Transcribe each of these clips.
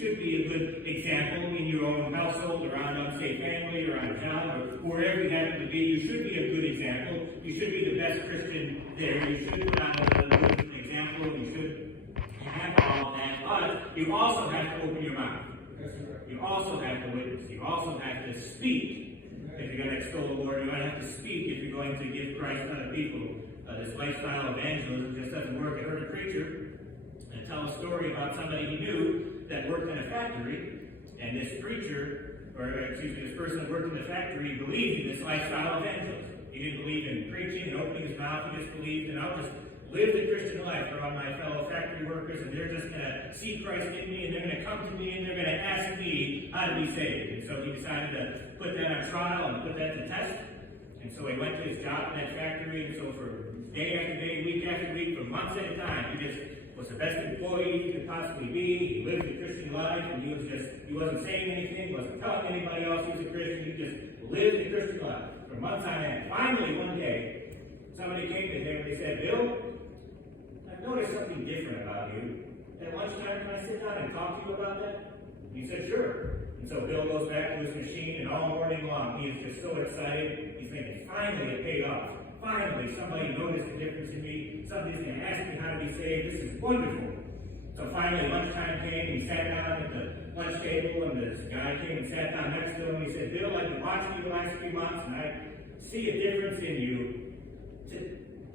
should be a good example in your own household, or on an unsaved family, or on a job, or wherever you happen to be. You should be a good example. You should be the best Christian there. You should put on a good example. You should have all that. But you also have to open your mouth. You also have to witness. You also have to speak. If you're going to extol the Lord, you're going to have to speak if you're going to give Christ to other people. This lifestyle evangelism just doesn't work. I heard a preacher tell a story about somebody he knew that worked in a factory, and this preacher, this person that worked in the factory, believed in this lifestyle evangelism. He didn't believe in preaching and opening his mouth. He just believed, I'll just live the Christian life for all my fellow factory workers, and they're just going to see Christ in me, and they're going to come to me, and they're going to ask me how to be saved. And so he decided to put that on trial and put that to test. And so he went to his job in that factory, and so for day after day, week after week, for months at a time, he just was the best employee he could possibly be. He lived the Christian life, and he wasn't saying anything, wasn't telling anybody else he was a Christian. He just lived the Christian life for months on end. Finally, one day, somebody came to him and they said, Bill, I've noticed something different about you. At lunchtime, can I sit down and talk to you about that? And he said, sure. And so Bill goes back to his machine, and all morning long, he is just so excited. He's thinking, finally, it paid off. Finally, somebody noticed the difference in me. Somebody's going to ask me how to be saved. This is wonderful. So finally, lunchtime came. He sat down at the lunch table, and this guy came and sat down next to him. And he said, Bill, I've been watching you the last few months, and I see a difference in you.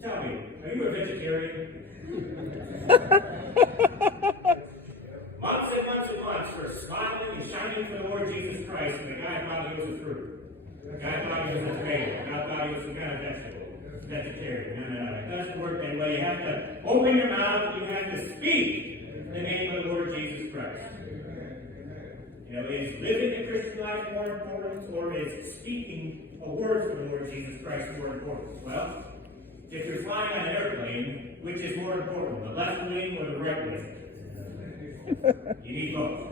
Tell me, are you a vegetarian? Months and months and months for smiling and shining for the Lord Jesus Christ, and the guy thought he was a fruit. The guy thought he was a tomato. The guy thought he was some kind of vegetable. Vegetarian. No. It doesn't work that way. You have to open your mouth. You have to speak in the name of the Lord Jesus Christ. Is living the Christian life more important, or is speaking a word for the Lord Jesus Christ more important? Well, if you're flying on an airplane, which is more important, the left wing or the right wing? You need both.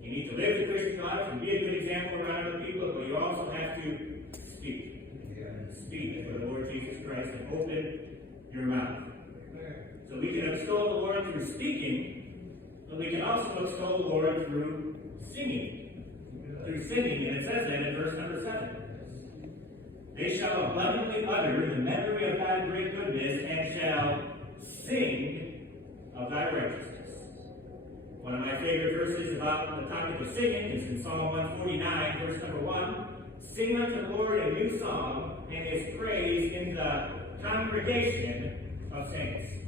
You need to live the Christian life and be a good example around other people, but you also have to speak. Speak for the Lord Jesus Christ and open your mouth. So we can extol the Lord through speaking, but we can also extol the Lord through singing. Through singing, and it says that in verse number 7. They shall abundantly utter the memory of thy great goodness, and shall sing of thy righteousness. One of my favorite verses about the topic of singing is in Psalm 149, verse number 1. Sing unto the Lord a new song, and his praise in the congregation of saints.